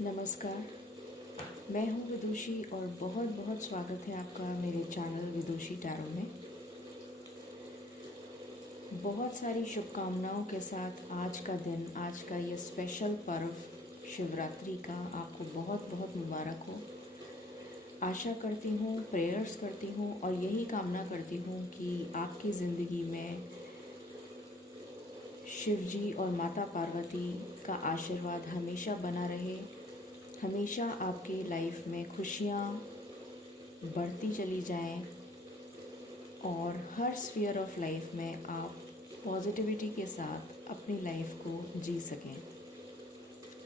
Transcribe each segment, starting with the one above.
नमस्कार, मैं हूँ विदुषी और बहुत बहुत स्वागत है आपका मेरे चैनल विदुषी टैरो में। बहुत सारी शुभकामनाओं के साथ आज का दिन, आज का ये स्पेशल पर्व शिवरात्रि का आपको बहुत बहुत मुबारक हो। आशा करती हूँ, प्रेयर्स करती हूँ और यही कामना करती हूँ कि आपकी ज़िंदगी में शिव जी और माता पार्वती का आशीर्वाद हमेशा बना रहे। हमेशा आपके लाइफ में खुशियाँ बढ़ती चली जाएं और हर स्फीयर ऑफ लाइफ में आप पॉजिटिविटी के साथ अपनी लाइफ को जी सकें।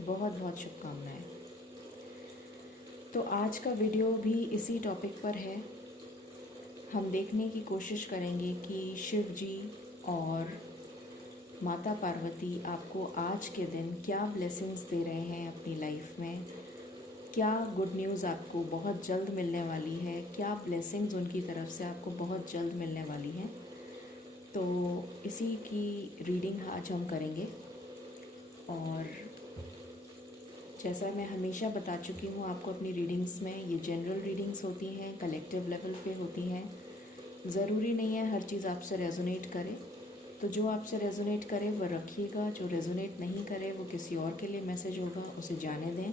बहुत बहुत शुभकामनाएं। तो आज का वीडियो भी इसी टॉपिक पर है। हम देखने की कोशिश करेंगे कि शिव जी और माता पार्वती आपको आज के दिन क्या ब्लेसिंग्स दे रहे हैं अपनी लाइफ में। क्या गुड न्यूज़ आपको बहुत जल्द मिलने वाली है, क्या ब्लेसिंग्स उनकी तरफ से आपको बहुत जल्द मिलने वाली हैं। तो इसी की रीडिंग आज हम करेंगे। और जैसा मैं हमेशा बता चुकी हूँ आपको अपनी रीडिंग्स में, ये जनरल रीडिंग्स होती हैं, कलेक्टिव लेवल पे होती हैं। ज़रूरी नहीं है हर चीज़ आपसे रेजोनेट करे, तो जो आपसे रेजोनेट करे वो रखिएगा, जो रेजोनेट नहीं करे वो किसी और के लिए मैसेज होगा, उसे जाने दें।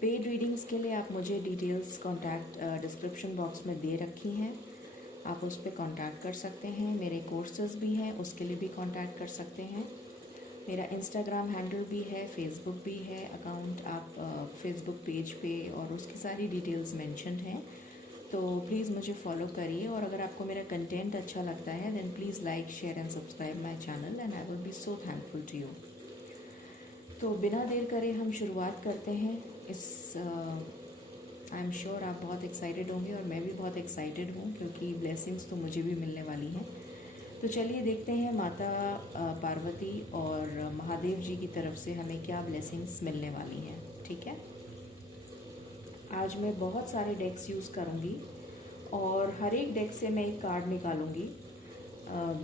पेड रीडिंग्स के लिए आप मुझे डिटेल्स कॉन्टैक्ट डिस्क्रिप्शन बॉक्स में दे रखी हैं, आप उस पर कॉन्टैक्ट कर सकते हैं। मेरे कोर्सेज भी हैं, उसके लिए भी कॉन्टैक्ट कर सकते हैं। मेरा इंस्टाग्राम हैंडल भी है, फेसबुक भी है अकाउंट, आप फेसबुक पेज पे और उसकी सारी डिटेल्स मेंशन हैं, तो प्लीज़ मुझे फॉलो करिए। और अगर आपको मेरा कंटेंट अच्छा लगता है then please like, share and subscribe my channel and I will be so thankful to you. तो बिना देर करे हम शुरुआत करते हैं। आई एम श्योर आप बहुत एक्साइटेड होंगे और मैं भी बहुत एक्साइटेड हूँ, क्योंकि ब्लेसिंग्स तो मुझे भी मिलने वाली हैं। तो चलिए देखते हैं माता पार्वती और महादेव जी की तरफ से हमें क्या ब्लेसिंग्स मिलने वाली हैं। ठीक है, आज मैं बहुत सारे डेक्स यूज़ करूँगी और हर एक डेक से मैं एक कार्ड निकालूंगी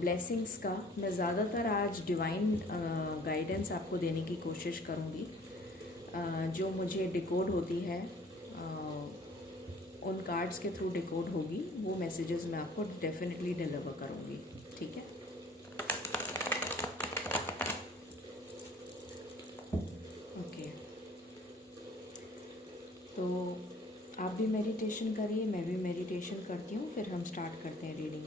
ब्लेसिंग्स का। मैं ज़्यादातर आज डिवाइन गाइडेंस आपको देने की कोशिश करूँगी। जो मुझे डिकोड होती है उन कार्ड्स के थ्रू डिकोड होगी, वो मैसेजेस मैं आपको डेफिनेटली डिलीवर करूँगी। ठीक है, ओके। तो आप भी मेडिटेशन करिए, मैं भी मेडिटेशन करती हूँ, फिर हम स्टार्ट करते हैं रीडिंग।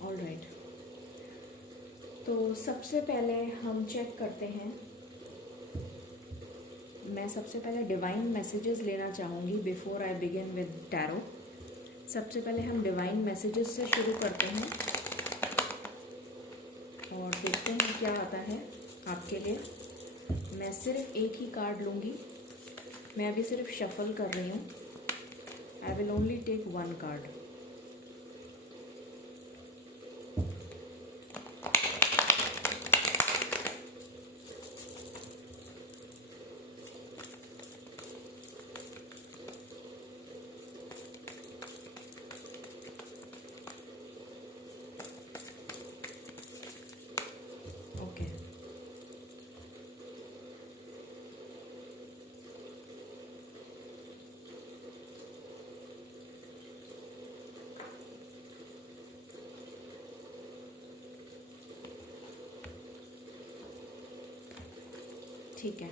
ऑलराइट, तो सबसे पहले हम चेक करते हैं। मैं सबसे पहले डिवाइन मैसेजेस लेना चाहूँगी before I begin with tarot. सबसे पहले हम डिवाइन मैसेजेस से शुरू करते हैं और देखते हैं क्या आता है आपके लिए। मैं सिर्फ एक ही कार्ड लूँगी, मैं अभी सिर्फ शफल कर रही हूँ। I will only take one card. ठीक है,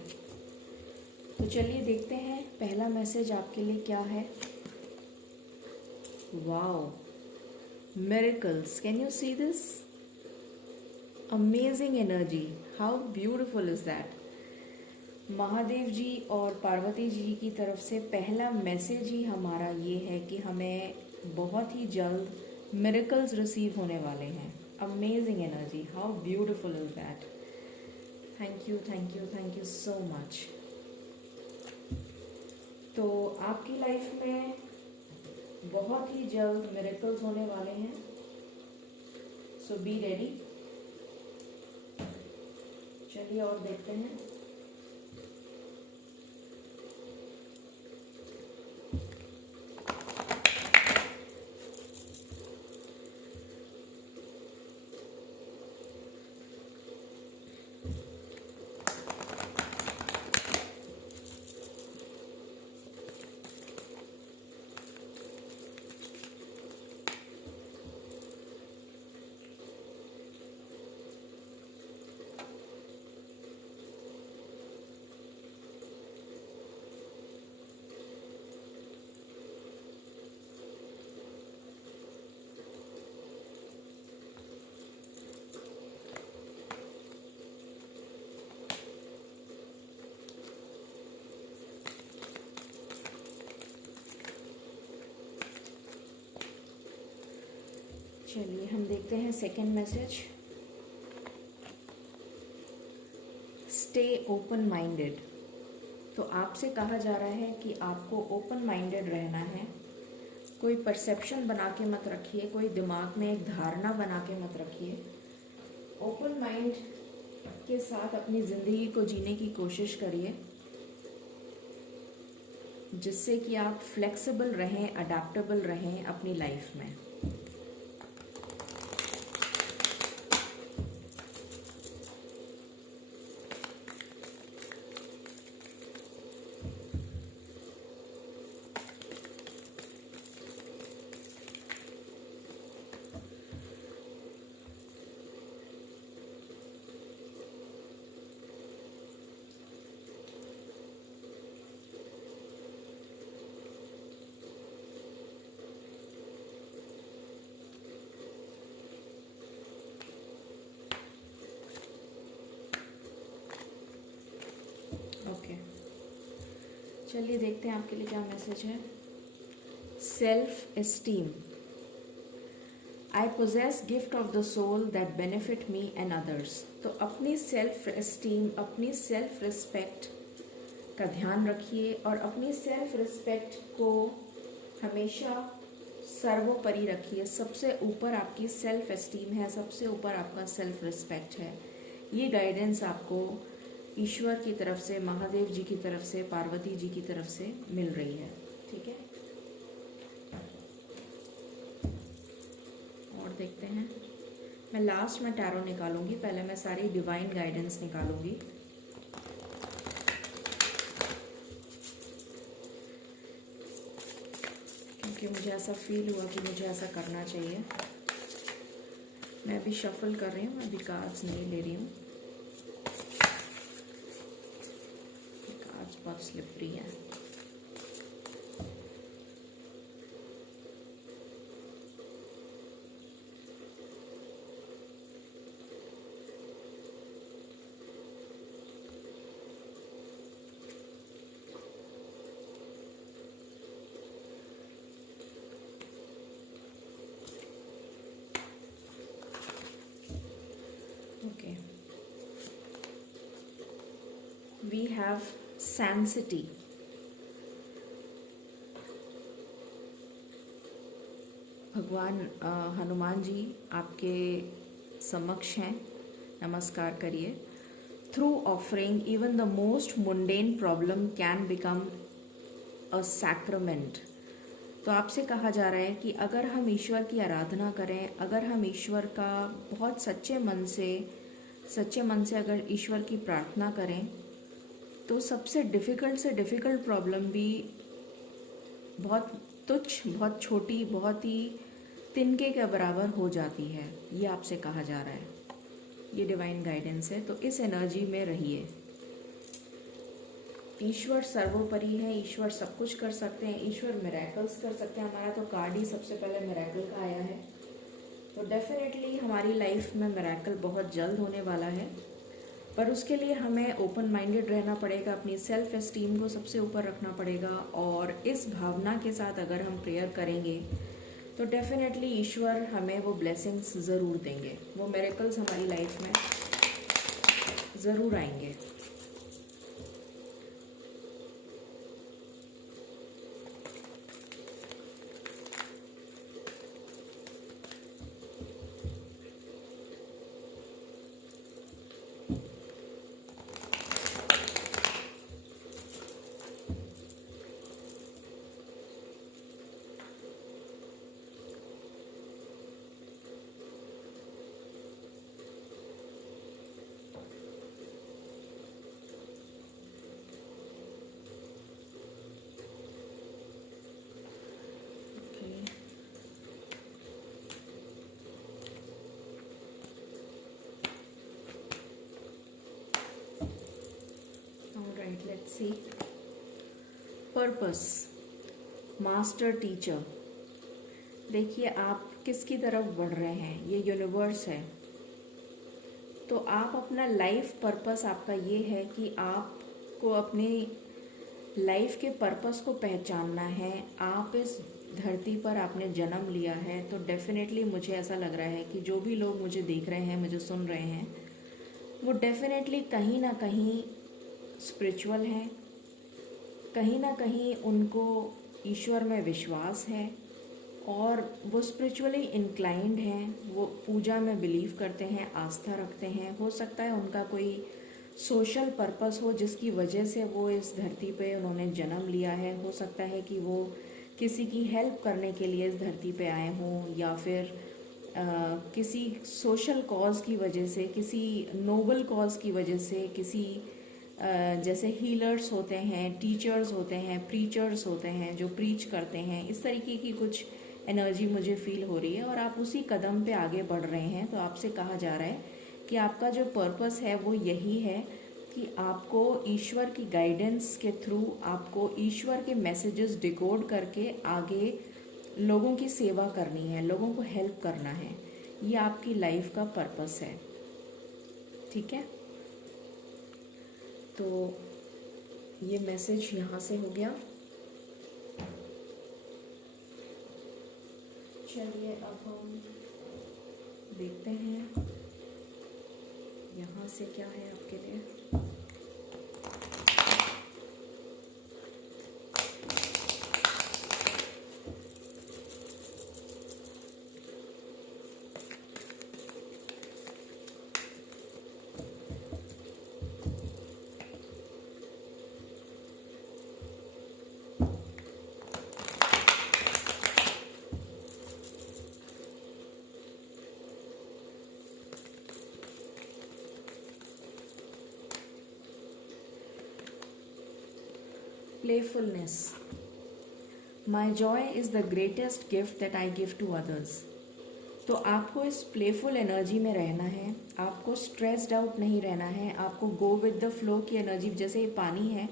तो चलिए देखते हैं पहला मैसेज आपके लिए क्या है। Wow, miracles, can you see this? Amazing energy, how beautiful is that. Mahadev ji और पार्वती जी की तरफ से पहला मैसेज ही हमारा ये है कि हमें बहुत ही जल्द मिरेकल्स रिसीव होने वाले हैं। Amazing energy, how beautiful is that. Thank you, thank you, thank you so much. तो आपकी लाइफ में बहुत ही जल्द मिरेकल्स होने वाले हैं, सो बी रेडी। चलिए और देखते हैं। चलिए हम देखते हैं second message. Stay open minded. तो आपसे कहा जा रहा है कि आपको ओपन माइंडेड रहना है। कोई परसेप्शन बना के मत रखिए, कोई दिमाग में एक धारणा बना के मत रखिए। ओपन माइंड के साथ अपनी ज़िंदगी को जीने की कोशिश करिए, जिससे कि आप फ्लेक्सिबल रहें, अडेप्टेबल रहें अपनी लाइफ में। ओके, चलिए देखते हैं आपके लिए क्या मैसेज है। Self esteem. I possess gift of the soul that benefit me and others. तो अपनी सेल्फ एस्टीम, अपनी सेल्फ रिस्पेक्ट का ध्यान रखिए और अपनी सेल्फ रिस्पेक्ट को हमेशा सर्वोपरि रखिए। सबसे ऊपर आपकी सेल्फ एस्टीम है, सबसे ऊपर आपका सेल्फ रिस्पेक्ट है। ये गाइडेंस आपको ईश्वर की तरफ से, महादेव जी की तरफ से, पार्वती जी की तरफ से मिल रही है। ठीक है, और देखते हैं। मैं लास्ट में टैरो निकालूंगी, पहले मैं सारी डिवाइन गाइडेंस निकालूंगी। क्योंकि मुझे ऐसा फील हुआ कि मुझे ऐसा करना चाहिए। मैं अभी शफल कर रही हूँ, अभी कार्ड्स नहीं ले रही हूँ। कार्ड्स बहुत स्लिपरी हैं। Okay. We have sanctity. भगवान हनुमान जी आपके समक्ष हैं, नमस्कार करिए। Through offering even the most mundane problem can become a sacrament. तो आपसे कहा जा रहा है कि अगर हम ईश्वर की आराधना करें, अगर हम ईश्वर का बहुत सच्चे मन से अगर ईश्वर की प्रार्थना करें, तो सबसे डिफ़िकल्ट से डिफ़िकल्ट प्रॉब्लम भी बहुत तुच्छ, बहुत छोटी, बहुत ही तिनके के बराबर हो जाती है। ये आपसे कहा जा रहा है, ये डिवाइन गाइडेंस है। तो इस एनर्जी में रहिए। ईश्वर सर्वोपरि है, ईश्वर सब कुछ कर सकते हैं, ईश्वर मिरेकल्स कर सकते हैं। हमारा तो कार्ड ही सबसे पहले मिरेकल का आया है। तो डेफिनेटली हमारी लाइफ में मिरेकल बहुत जल्द होने वाला है, पर उसके लिए हमें ओपन माइंडेड रहना पड़ेगा, अपनी सेल्फ एस्टीम को सबसे ऊपर रखना पड़ेगा। और इस भावना के साथ अगर हम प्रेयर करेंगे तो डेफिनेटली ईश्वर हमें वो ब्लेसिंग्स ज़रूर देंगे, वो मिरेकल्स हमारी लाइफ में ज़रूर आएंगे। Let's see. Purpose, master teacher. देखिए आप किसकी तरफ बढ़ रहे हैं, ये यूनिवर्स है। तो आप अपना लाइफ पर्पस आपका ये है कि आपको अपने लाइफ के पर्पस को पहचानना है। आप इस धरती पर आपने जन्म लिया है, तो डेफिनेटली मुझे ऐसा लग रहा है कि जो भी लोग मुझे देख रहे हैं, मुझे सुन रहे हैं, वो डेफिनेटली कहीं ना कहीं स्पिरिचुअल हैं, कहीं ना कहीं उनको ईश्वर में विश्वास है और वो स्पिरिचुअली इंक्लाइंड हैं, वो पूजा में बिलीव करते हैं, आस्था रखते हैं। हो सकता है उनका कोई सोशल पर्पस हो जिसकी वजह से वो इस धरती पे उन्होंने जन्म लिया है। हो सकता है कि वो किसी की हेल्प करने के लिए इस धरती पे आए हों, या फिर किसी सोशल कॉज की वजह से, किसी नोबल कॉज की वजह से, किसी जैसे हीलर्स होते हैं, टीचर्स होते हैं, प्रीचर्स होते हैं जो प्रीच करते हैं, इस तरीके की कुछ एनर्जी मुझे फील हो रही है और आप उसी कदम पे आगे बढ़ रहे हैं। तो आपसे कहा जा रहा है कि आपका जो पर्पस है वो यही है कि आपको ईश्वर की गाइडेंस के थ्रू, आपको ईश्वर के मैसेजेस डिकोड करके आगे लोगों की सेवा करनी है, लोगों को हेल्प करना है। ये आपकी लाइफ का पर्पस है, ठीक है। तो ये मैसेज यहाँ से हो गया। चलिए अब हम देखते हैं यहाँ से क्या है आपके लिए। Playfulness. My joy is the greatest gift that I give to others. तो आपको इस प्लेफुल एनर्जी में रहना है, आपको स्ट्रेस्ड आउट नहीं रहना है, आपको गो विद द फ्लो की एनर्जी। जैसे ये पानी है,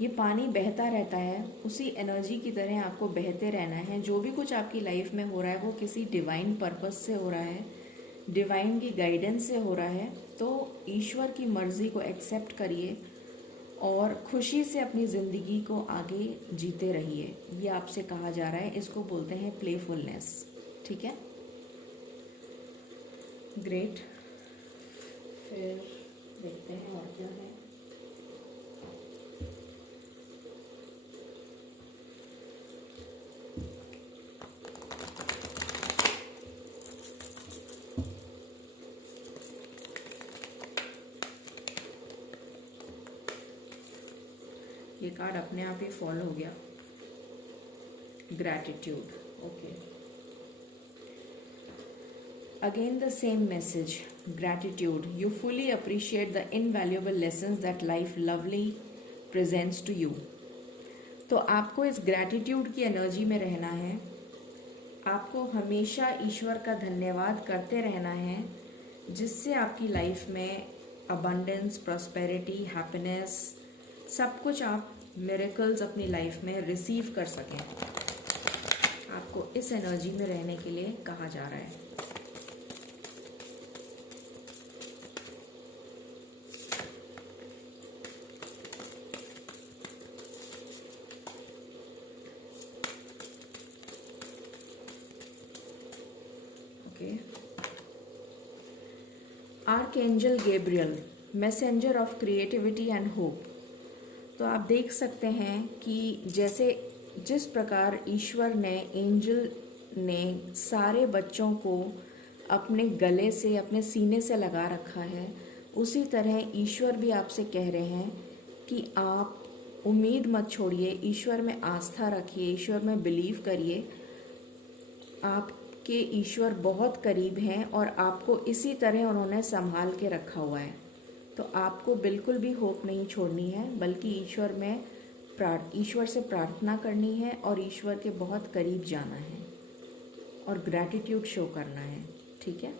ये पानी बहता रहता है, उसी एनर्जी की तरह आपको बहते रहना है। जो भी कुछ आपकी लाइफ में हो रहा है वो किसी डिवाइन पर्पस से हो रहा है, डिवाइन की गाइडेंस से हो रहा है। तो ईश्वर की मर्जी को एक्सेप्ट करिए और खुशी से अपनी ज़िंदगी को आगे जीते रहिए। ये आपसे कहा जा रहा है, इसको बोलते हैं प्लेफुलनेस, ठीक है। ग्रेट, फिर देखते हैं और क्या है। ये कार्ड अपने आप ही फॉल हो गया। Gratitude, okay. Again the same message, gratitude. You fully appreciate the invaluable lessons that life lovely presents to you. तो आपको इस ग्रैटिट्यूड की एनर्जी में रहना है, आपको हमेशा ईश्वर का धन्यवाद करते रहना है, जिससे आपकी लाइफ में अबंडेंस, प्रॉस्पेरिटी, हैप्पीनेस, सब कुछ आप मिरेकल्स अपनी लाइफ में रिसीव कर सकें। आपको इस एनर्जी में रहने के लिए कहा जा रहा है। Okay. Archangel Gabriel, messenger of creativity and hope. तो आप देख सकते हैं कि जैसे जिस प्रकार ईश्वर ने, एंजल ने सारे बच्चों को अपने गले से, अपने सीने से लगा रखा है, उसी तरह ईश्वर भी आपसे कह रहे हैं कि आप उम्मीद मत छोड़िए, ईश्वर में आस्था रखिए, ईश्वर में बिलीव करिए। आपके ईश्वर बहुत करीब हैं और आपको इसी तरह उन्होंने संभाल के रखा हुआ है। तो आपको बिल्कुल भी होप नहीं छोड़नी है, बल्कि ईश्वर से प्रार्थना करनी है और ईश्वर के बहुत करीब जाना है और ग्रैटिट्यूड शो करना है, ठीक है।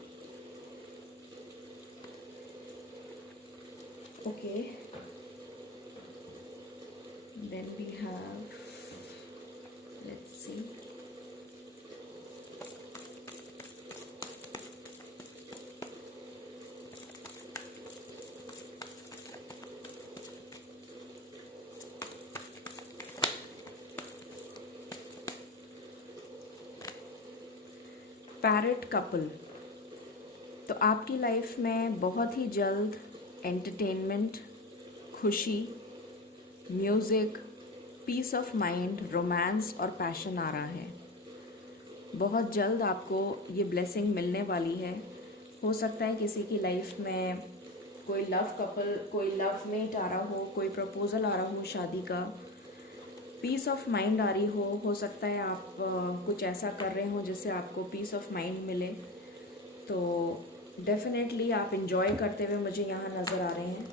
Okay, then we have, let's see, parrot couple. तो आपकी लाइफ में बहुत ही जल्द एंटरटेनमेंट, खुशी, music, peace of mind, romance और पैशन आ रहा है। बहुत जल्द आपको ये ब्लेसिंग मिलने वाली है। हो सकता है किसी की लाइफ में कोई लव कपल, कोई लव मेट आ रहा हो, कोई प्रपोजल आ रहा हो शादी का, पीस ऑफ माइंड आ रही हो सकता है आप कुछ ऐसा कर रहे हो जिससे आपको पीस ऑफ माइंड मिले। तो डेफिनेटली आप इंजॉय करते हुए मुझे यहाँ नज़र आ रहे हैं।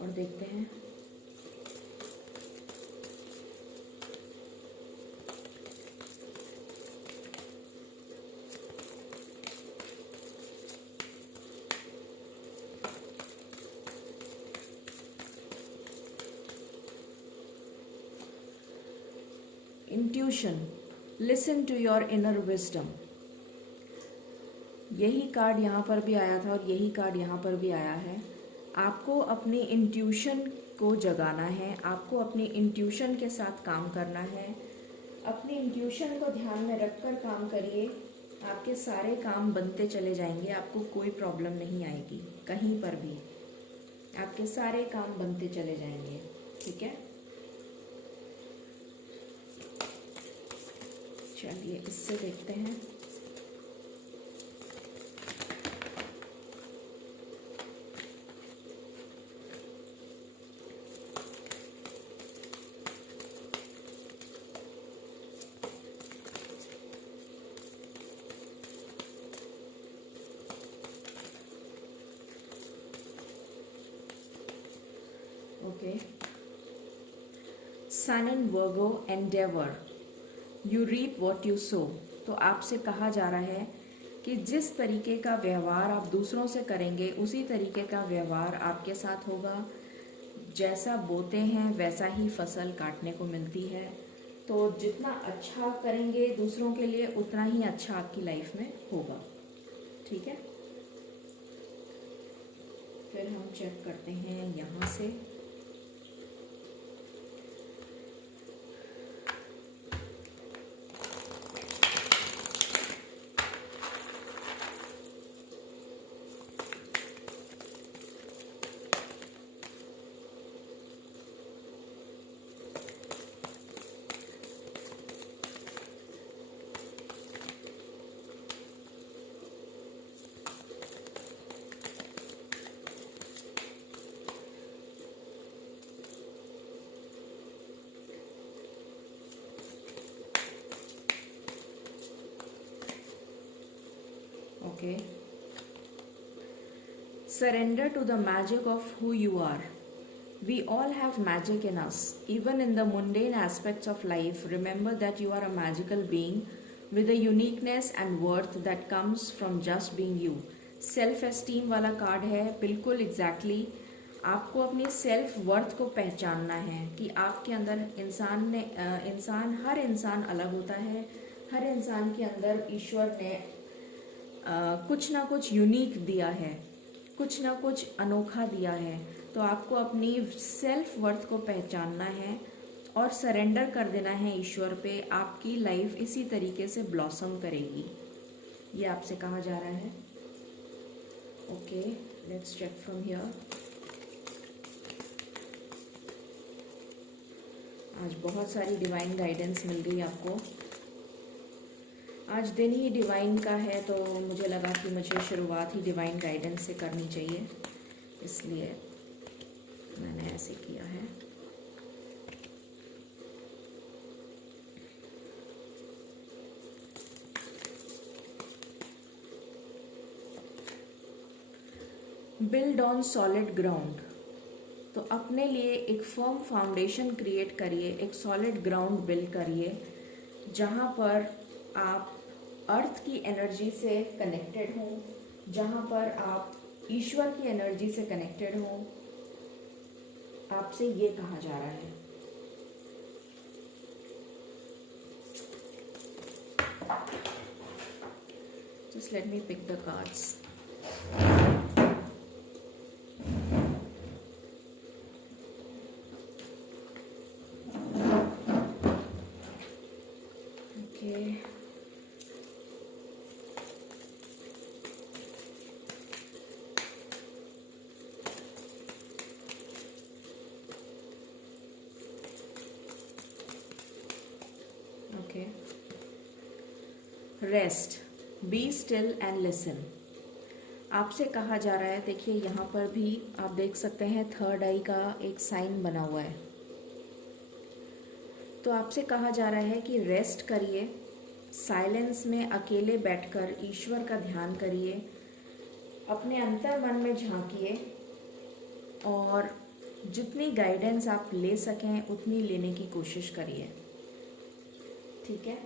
और देखते हैं, intuition, listen to your inner wisdom. यही कार्ड यहाँ पर भी आया था और यही कार्ड यहाँ पर भी आया है। आपको अपनी इंट्यूशन को जगाना है, आपको अपनी इंट्यूशन के साथ काम करना है। अपनी इंट्यूशन को ध्यान में रखकर काम करिए, आपके सारे काम बनते चले जाएंगे, आपको कोई प्रॉब्लम नहीं आएगी कहीं पर भी, आपके सारे काम बनते चले जाएंगे। ठीक है, चलिए इससे देखते हैं। Okay, sun in Virgo, endeavour, you reap what you sow. तो आपसे कहा जा रहा है कि जिस तरीके का व्यवहार आप दूसरों से करेंगे उसी तरीके का व्यवहार आपके साथ होगा। जैसा बोते हैं वैसा ही फसल काटने को मिलती है। तो जितना अच्छा करेंगे दूसरों के लिए उतना ही अच्छा आपकी लाइफ में होगा। ठीक है, फिर हम चेक करते हैं यहाँ से। Okay. Surrender to the magic of who you are. We all have magic in us. Even in the mundane aspects of life, remember that you are a magical being with a uniqueness and worth that comes from just being you. Self esteem वाला card है, बिल्कुल exactly आपको अपनी self worth को पहचानना है कि आपके अंदर हर इंसान अलग होता है। हर इंसान के अंदर ईश्वर ने कुछ ना कुछ यूनिक दिया है, कुछ ना कुछ अनोखा दिया है। तो आपको अपनी सेल्फ वर्थ को पहचानना है और सरेंडर कर देना है ईश्वर पे। आपकी लाइफ इसी तरीके से ब्लॉसम करेगी, ये आपसे कहा जा रहा है। Okay, let's check from here. आज बहुत सारी डिवाइन गाइडेंस मिल गई आपको। आज दिन ही डिवाइन का है तो मुझे लगा कि मुझे शुरुआत ही डिवाइन गाइडेंस से करनी चाहिए, इसलिए मैंने ऐसे किया है। Build on solid ground. तो अपने लिए एक फर्म फाउंडेशन क्रिएट करिए, एक सॉलिड ग्राउंड बिल्ड करिए जहाँ पर आप अर्थ की एनर्जी से कनेक्टेड हों, जहाँ पर आप ईश्वर की एनर्जी से कनेक्टेड हो, आपसे ये कहा जा रहा है। Just let me pick the cards. Okay, okay, rest, be still and listen. आपसे कहा जा रहा है, देखिए यहाँ पर भी आप देख सकते हैं थर्ड आई का एक साइन बना हुआ है। तो आपसे कहा जा रहा है कि रेस्ट करिए, साइलेंस में अकेले बैठकर ईश्वर का ध्यान करिए, अपने अंतर मन में झांकिए और जितनी गाइडेंस आप ले सकें उतनी लेने की कोशिश करिए, ठीक है।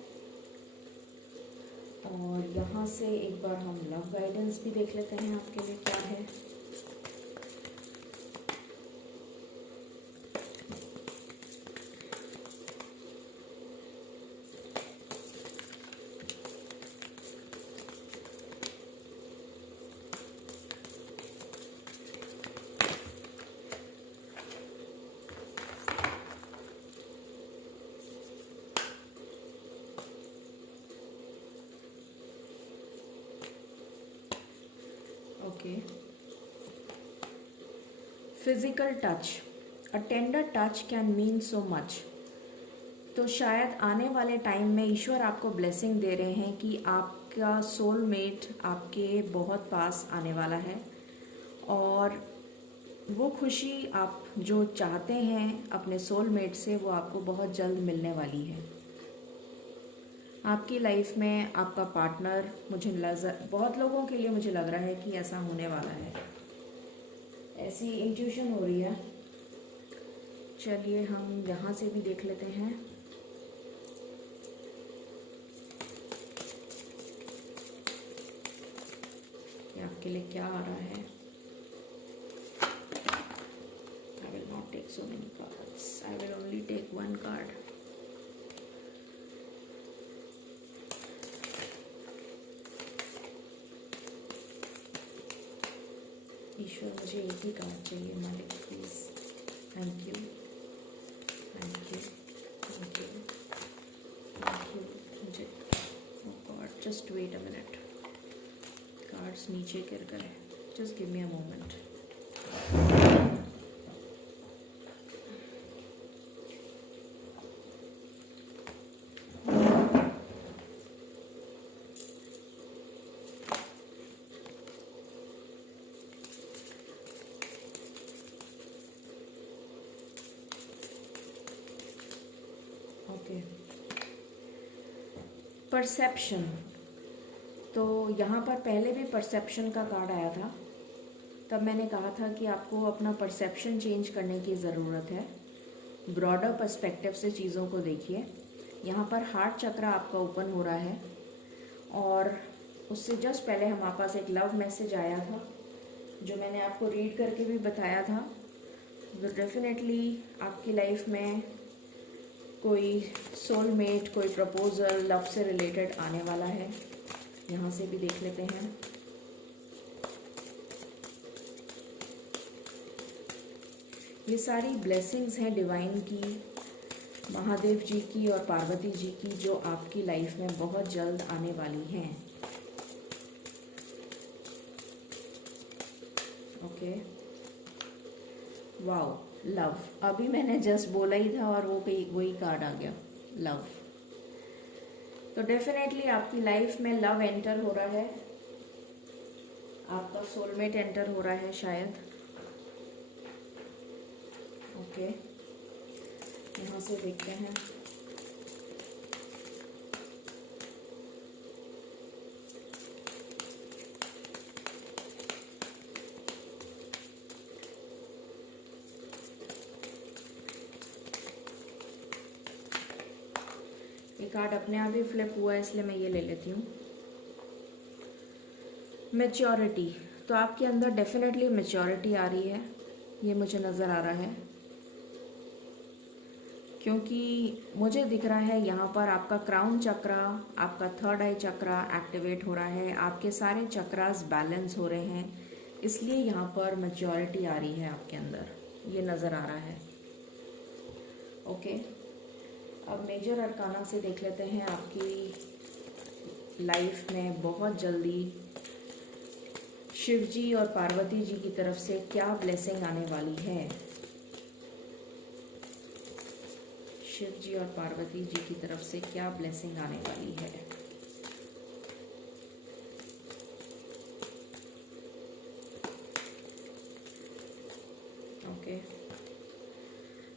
और यहाँ से एक बार हम लव गाइडेंस भी देख लेते हैं आपके लिए क्या है। Okay, physical touch, a tender touch can mean so much. तो शायद आने वाले टाइम में ईश्वर आपको ब्लेसिंग दे रहे हैं कि आपका सोलमेट आपके बहुत पास आने वाला है और वो खुशी आप जो चाहते हैं अपने सोलमेट से वो आपको बहुत जल्द मिलने वाली है। आपकी लाइफ में आपका पार्टनर बहुत लोगों के लिए मुझे लग रहा है कि ऐसा होने वाला है, ऐसी इंट्यूशन हो रही है। चलिए हम यहाँ से भी देख लेते हैं। कि आपके लिए क्या आ रहा है। I will not take so many cards, I will only take one card. ईश्वर मुझे एक ही कार्ड चाहिए, मालिक please. Thank you, thank you, thank you, thank you. मुझे oh God, just wait a minute, cards नीचे गिर गए, just give me a moment. Okay, perception. तो यहाँ पर पहले भी परसेप्शन का कार्ड आया था, तब मैंने कहा था कि आपको अपना परसेप्शन चेंज करने की ज़रूरत है। ब्रॉडर पर्सपेक्टिव से चीज़ों को देखिए। यहाँ पर हार्ट चक्र आपका ओपन हो रहा है और उससे जस्ट पहले हमारे पास एक लव मैसेज आया था जो मैंने आपको रीड करके भी बताया था। तो डेफिनेटली आपकी लाइफ में कोई सोलमेट, कोई प्रपोजल लव से रिलेटेड आने वाला है। यहाँ से भी देख लेते हैं। ये सारी ब्लेसिंग्स हैं डिवाइन की, महादेव जी की और पार्वती जी की, जो आपकी लाइफ में बहुत जल्द आने वाली हैं। Okay, wow, love. अभी मैंने जस्ट बोला ही था और वही कार्ड आ गया, लव। तो डेफिनेटली आपकी लाइफ में लव एंटर हो रहा है, आपका सोलमेट एंटर हो रहा है शायद। ओके, यहाँ से देखते हैं। ये कार्ड अपने आप ही फ्लिप हुआ है इसलिए मैं ये ले लेती हूँ। मैच्योरिटी, तो आपके अंदर डेफिनेटली मैच्योरिटी आ रही है, ये मुझे नज़र आ रहा है, क्योंकि मुझे दिख रहा है यहाँ पर आपका क्राउन चक्रा, आपका थर्ड आई चक्रा एक्टिवेट हो रहा है, आपके सारे चक्रास बैलेंस हो रहे हैं, इसलिए यहाँ पर मैच्योरिटी आ रही है आपके अंदर, ये नज़र आ रहा है। ओके, अब मेजर अरकाना से देख लेते हैं आपकी लाइफ में बहुत जल्दी शिव जी और पार्वती जी की तरफ से क्या ब्लेसिंग आने वाली है। शिव जी और पार्वती जी की तरफ से क्या ब्लेसिंग आने वाली है। ओके,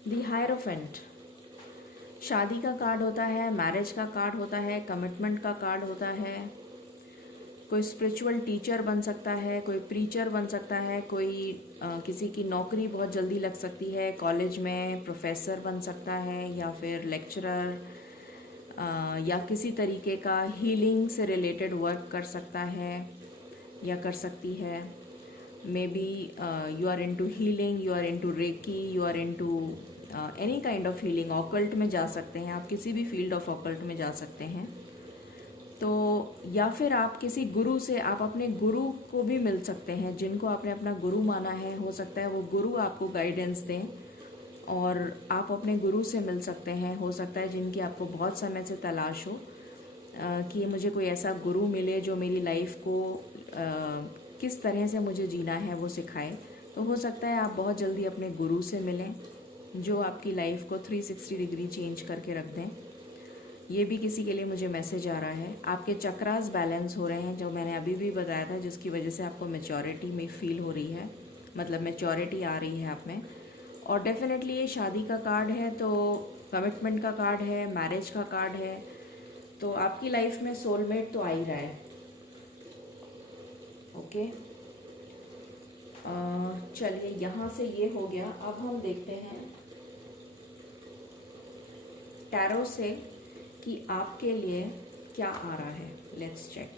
द हायरोफेंट शादी का कार्ड होता है, मैरिज का कार्ड होता है, कमिटमेंट का कार्ड होता है, कोई स्पिरिचुअल टीचर बन सकता है, कोई प्रीचर बन सकता है, कोई किसी की नौकरी बहुत जल्दी लग सकती है, कॉलेज में प्रोफेसर बन सकता है, या फिर लेक्चरर, या किसी तरीके का हीलिंग से रिलेटेड वर्क कर सकता है या कर सकती है। Maybe you are into healing, you are into reiki, you are into any kind of healing. Occult में जा सकते हैं आप, किसी भी फील्ड ऑफ ऑकल्ट में जा सकते हैं। तो या फिर आप किसी गुरु से, आप अपने गुरु को भी मिल सकते हैं, जिनको आपने अपना गुरु माना है, हो सकता है वो गुरु आपको गाइडेंस दें और आप अपने गुरु से मिल सकते हैं। हो सकता है जिनकी आपको बहुत समय से तलाश हो कि मुझे कोई ऐसा गुरु मिले जो मेरी लाइफ को किस तरह से मुझे जीना है वो सिखाए। तो हो सकता है आप बहुत जल्दी अपने गुरु से मिलें जो आपकी लाइफ को 360 डिग्री चेंज करके रख दें। ये भी किसी के लिए मुझे मैसेज आ रहा है। आपके चक्रास बैलेंस हो रहे हैं, जो मैंने अभी भी बताया था, जिसकी वजह से आपको मैच्योरिटी में फील हो रही है, मतलब मैच्योरिटी आ रही है आप में। और डेफिनेटली ये शादी का कार्ड है, तो कमिटमेंट का कार्ड है, मैरिज का कार्ड है, तो आपकी लाइफ में सोलमेट तो आ ही रहा है। ओके, चलिए यहाँ से ये हो गया। अब हम देखते हैं टैरो से कि आपके लिए क्या आ रहा है। Let's check.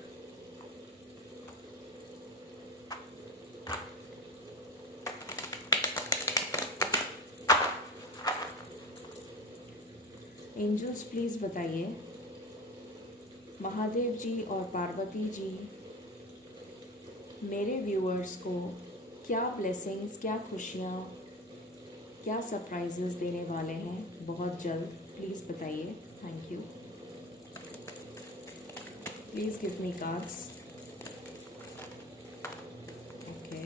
एंजल्स प्लीज बताइए, महादेव जी और पार्वती जी मेरे व्यूअर्स को क्या ब्लेसिंग्स, क्या खुशियाँ, क्या सरप्राइजेस देने वाले हैं बहुत जल्द, प्लीज़ बताइए। Thank you. Please give me cards. Okay,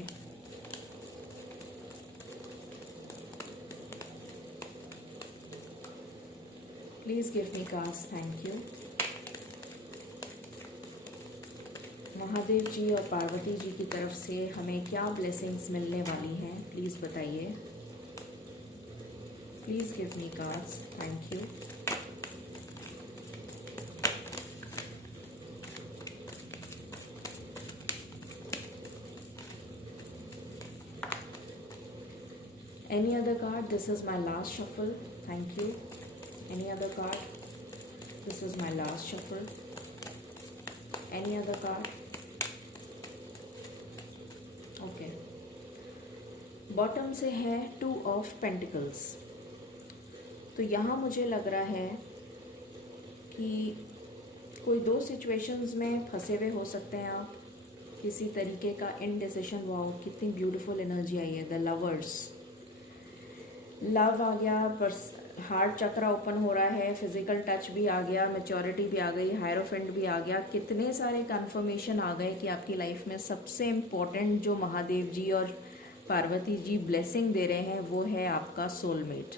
please give me cards. Thank you. Mahadev ji और पार्वती जी की तरफ से हमें क्या ब्लेसिंग्स मिलने वाली हैं, प्लीज़ बताइए। Please give me cards. Thank you. Any other card? This is my last shuffle. Thank you. Any other card? This is my last shuffle. Any other card? Okay. Bottom से है 2 of pentacles. तो यहाँ मुझे लग रहा है कि कोई 2 सिचुएशंस में फंसे हुए हो सकते हैं आप, किसी तरीके का इनडिसिशन। वाओ, कितनी ब्यूटीफुल एनर्जी आई है। द लवर्स, लव आ गया, हार्ट चक्रा ओपन हो रहा है, फिजिकल टच भी आ गया, मैच्योरिटी भी आ गई, हायरोफेंट भी आ गया। कितने सारे कन्फर्मेशन आ गए कि आपकी लाइफ में सबसे इम्पोर्टेंट जो महादेव जी और पार्वती जी ब्लेसिंग दे रहे हैं वो है आपका सोलमेट।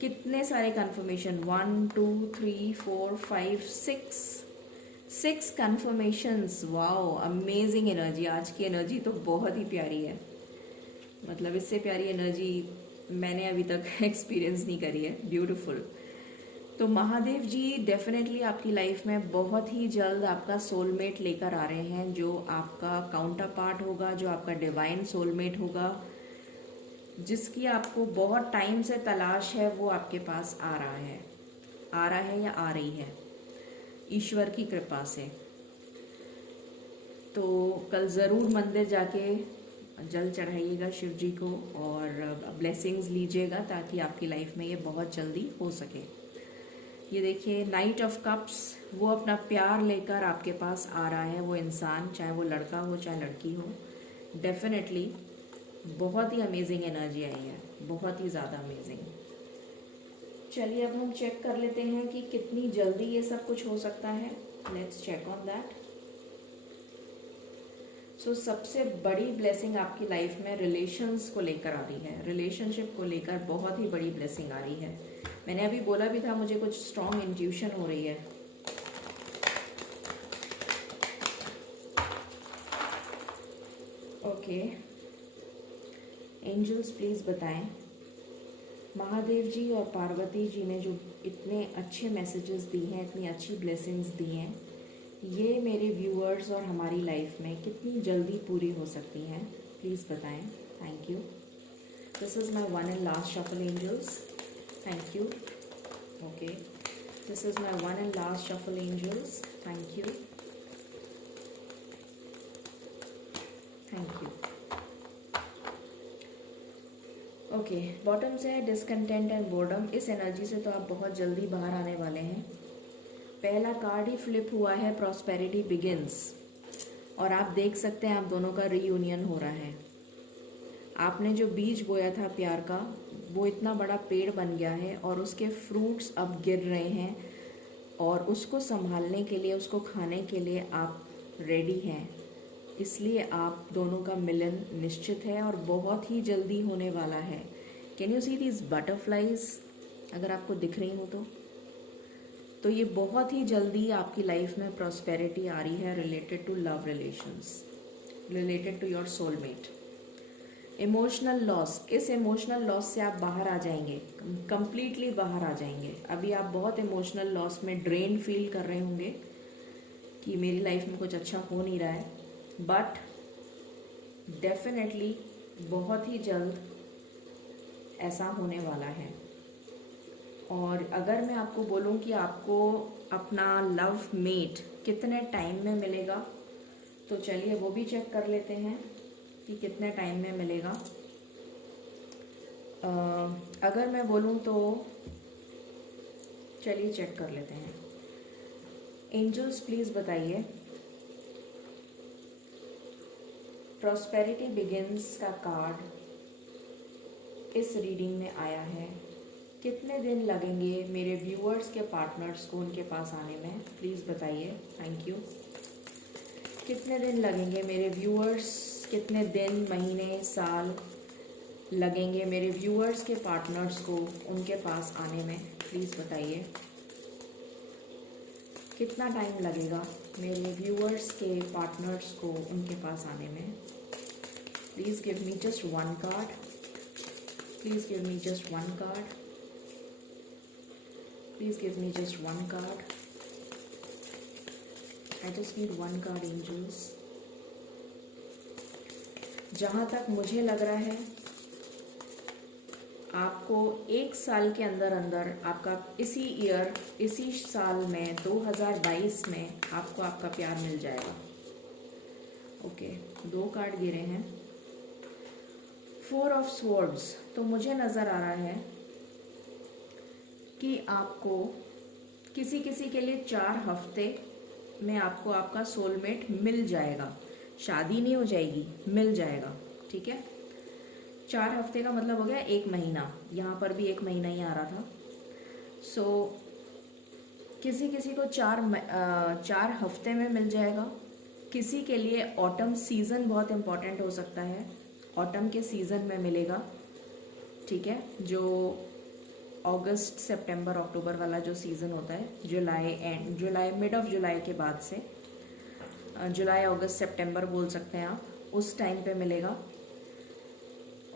कितने सारे confirmation, 1 2 3 4 5 6 confirmations. Wow, amazing energy. आज की एनर्जी तो बहुत ही प्यारी है, मतलब इससे प्यारी एनर्जी मैंने अभी तक एक्सपीरियंस नहीं करी है। ब्यूटीफुल। तो महादेव जी डेफिनेटली आपकी लाइफ में बहुत ही जल्द आपका सोलमेट लेकर आ रहे हैं, जो आपका काउंटर पार्ट होगा, जो आपका डिवाइन सोलमेट होगा, जिसकी आपको बहुत टाइम से तलाश है, वो आपके पास आ रहा है या आ रही है ईश्वर की कृपा से। तो कल ज़रूर मंदिर जाके जल चढ़ाइएगा शिव जी को और ब्लेसिंग्स लीजिएगा ताकि आपकी लाइफ में ये बहुत जल्दी हो सके। ये देखिए नाइट ऑफ कप्स, वो अपना प्यार लेकर आपके पास आ रहा है, वो इंसान, चाहे वो लड़का हो चाहे लड़की हो। डेफिनेटली बहुत ही अमेजिंग एनर्जी आई है, बहुत ही ज़्यादा अमेजिंग। चलिए अब हम चेक कर लेते हैं कि कितनी जल्दी ये सब कुछ हो सकता है। Let's check on that. So सबसे बड़ी ब्लेसिंग आपकी लाइफ में रिलेशंस को लेकर आ रही है, रिलेशनशिप को लेकर बहुत ही बड़ी ब्लेसिंग आ रही है। मैंने अभी बोला भी था मुझे कुछ स्ट्रॉन्ग इंट्यूशन हो रही है। ओके एंजल्स प्लीज़ बताएं, महादेव जी और पार्वती जी ने जो इतने अच्छे मैसेजेस दी हैं, इतनी अच्छी ब्लेसिंग्स दी हैं, ये मेरे व्यूअर्स और हमारी लाइफ में कितनी जल्दी पूरी हो सकती हैं, प्लीज़ बताएं। Thank you. This is my one and last shuffle angels, thank you. Okay this is my one and last shuffle angels, thank you, thank you. Okay bottom से है डिसकंटेंट एंड बोर्डम। इस energy से तो आप बहुत जल्दी बाहर आने वाले हैं। पहला कार्ड ही फ्लिप हुआ है प्रॉस्पेरिटी बिगिंस, और आप देख सकते हैं आप दोनों का रीयूनियन हो रहा है। आपने जो बीज बोया था प्यार का, वो इतना बड़ा पेड़ बन गया है और उसके फ्रूट्स अब गिर रहे हैं, और उसको संभालने के लिए, उसको खाने के लिए आप रेडी हैं। इसलिए आप दोनों का मिलन निश्चित है और बहुत ही जल्दी होने वाला है। Can you see these butterflies, अगर आपको दिख रही हो तो ये बहुत ही जल्दी आपकी लाइफ में प्रॉस्पेरिटी आ रही है related to love relations, related to your soulmate. Emotional loss, इस इमोशनल लॉस से आप बाहर आ जाएंगे, कंप्लीटली बाहर आ जाएंगे। अभी आप बहुत इमोशनल लॉस में ड्रेन फील कर रहे होंगे कि मेरी लाइफ में कुछ अच्छा हो नहीं रहा है, बट डेफिनेटली बहुत ही जल्द ऐसा होने वाला है। और अगर मैं आपको बोलूं कि आपको अपना लव मेट कितने टाइम में मिलेगा, तो चलिए वो भी चेक कर लेते हैं कि कितने टाइम में मिलेगा। अगर मैं बोलूं तो चलिए चेक कर लेते हैं। एंजल्स प्लीज़ बताइए, प्रॉस्पेरिटी बिगिंस का कार्ड इस रीडिंग में आया है। कितने दिन लगेंगे मेरे व्यूअर्स के पार्टनर्स को उनके पास आने में, प्लीज़ बताइए। Thank you. कितने दिन लगेंगे मेरे व्यूअर्स, कितने दिन, महीने, साल लगेंगे मेरे व्यूअर्स के पार्टनर्स को उनके पास आने में, प्लीज़ बताइए। कितना टाइम लगेगा मेरे व्यूअर्स के पार्टनर्स को उनके पास आने में। Please give me just one card, please give me just one card, please give me just one card. I just need one card angels. जहाँ तक मुझे लग रहा है आपको एक साल के अंदर अंदर, आपका इसी ईयर, इसी साल में 2022 में आपको आपका प्यार मिल जाएगा। ओके दो कार्ड गिरे हैं। 4 ऑफ स्वॉर्ड्स, तो मुझे नज़र आ रहा है कि आपको किसी किसी के लिए 4 हफ्ते में आपको आपका सोलमेट मिल जाएगा। शादी नहीं हो जाएगी, मिल जाएगा, ठीक है। 4 हफ्ते का मतलब हो गया 1 महीना, यहाँ पर भी 1 महीना ही आ रहा था। सो किसी किसी को 4 हफ्ते में मिल जाएगा। किसी के लिए ऑटम सीज़न बहुत इम्पॉर्टेंट हो सकता है, ऑटम के सीज़न में मिलेगा, ठीक है। जो अगस्त सितंबर अक्टूबर वाला जो सीज़न होता है, जुलाई मिड ऑफ जुलाई के बाद से, जुलाई अगस्त सितंबर बोल सकते हैं आप, उस टाइम पे मिलेगा।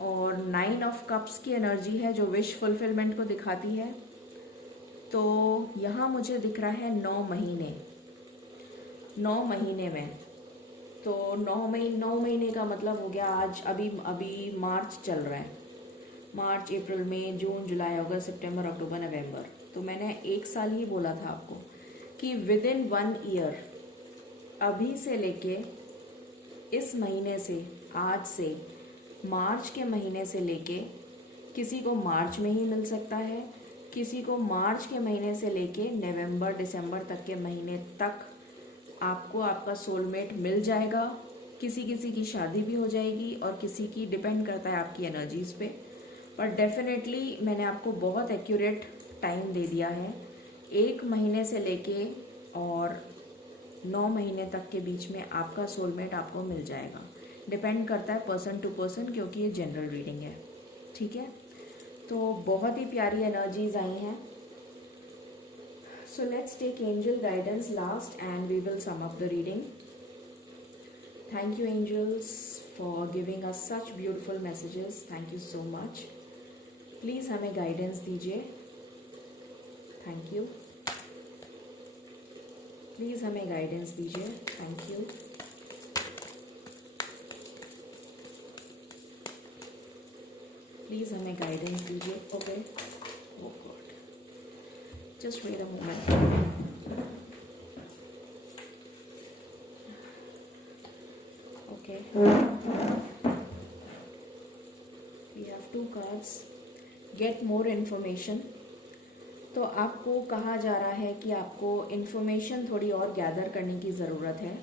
और 9 ऑफ कप्स की एनर्जी है जो विश फुलफिलमेंट को दिखाती है। तो यहाँ मुझे दिख रहा है 9 महीने, 9 महीने में, तो 9 महीने का मतलब हो गया आज, अभी मार्च चल रहा है, मार्च, अप्रैल, मई, जून, जुलाई, अगस्त, सितंबर, अक्टूबर, नवंबर। तो मैंने 1 साल ही बोला था आपको कि विद इन 1 ईयर, अभी से लेके इस महीने से, आज से मार्च के महीने से लेके, किसी को मार्च में ही मिल सकता है, किसी को मार्च के महीने से लेके नवंबर दिसंबर तक के महीने तक आपको आपका सोलमेट मिल जाएगा। किसी किसी की शादी भी हो जाएगी और किसी की डिपेंड करता है आपकी एनर्जीज़ पे, पर डेफिनेटली मैंने आपको बहुत एक्यूरेट टाइम दे दिया है। 1 महीने से लेके और 9 महीने तक के बीच में आपका सोलमेट आपको मिल जाएगा। डिपेंड करता है पर्सन टू पर्सन, क्योंकि ये जनरल रीडिंग है, ठीक है। तो बहुत ही प्यारी एनर्जीज आई हैं। So let's take angel guidance last and we will sum up the reading. Thank you angels for giving us such beautiful messages, thank you so much. Please हमें गाइडेंस दीजिए, थैंक यू। प्लीज़ हमें guidance दीजिए, thank you. Please हमें guidance दीजिए। Okay, oh God, just wait a moment. Okay, we have 2 cards, get more information. तो आपको कहा जा रहा है कि आपको इन्फॉर्मेशन थोड़ी और गैदर करने की ज़रूरत है,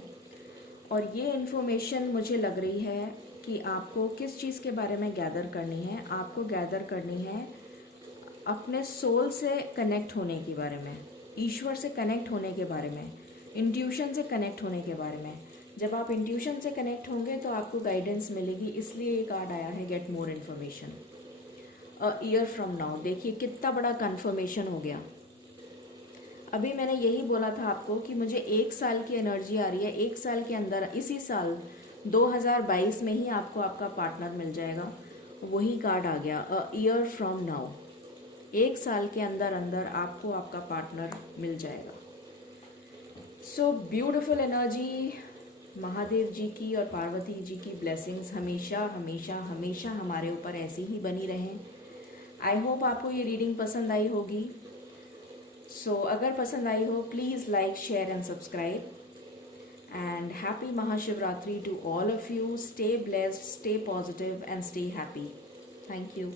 और ये इन्फॉर्मेशन मुझे लग रही है कि आपको किस चीज़ के बारे में गैदर करनी है। आपको गैदर करनी है अपने सोल से कनेक्ट होने के बारे में, ईश्वर से कनेक्ट होने के बारे में, इंट्यूशन से कनेक्ट होने के बारे में। जब आप इंट्यूशन से कनेक्ट होंगे तो आपको गाइडेंस मिलेगी, इसलिए ये कार्ड आया है gate more information. A year from now, देखिए कितना बड़ा कन्फर्मेशन हो गया। अभी मैंने यही बोला था आपको कि मुझे 1 साल की एनर्जी आ रही है। 1 साल के अंदर, इसी साल 2022 में ही आपको आपका पार्टनर मिल जाएगा। वही कार्ड आ गया, अ ईयर फ्रॉम नाउ। 1 साल के अंदर अंदर आपको आपका पार्टनर मिल जाएगा। So beautiful energy. Mahadev ji की और पार्वती जी की ब्लेसिंग्स हमेशा हमेशा हमेशा हमारे ऊपर ऐसी ही बनी रहें। आई होप आपको ये रीडिंग पसंद आई होगी। सो अगर पसंद आई हो, please like, share and subscribe. And happy Mahashivratri to all of you. Stay blessed, stay positive, and stay happy. Thank you.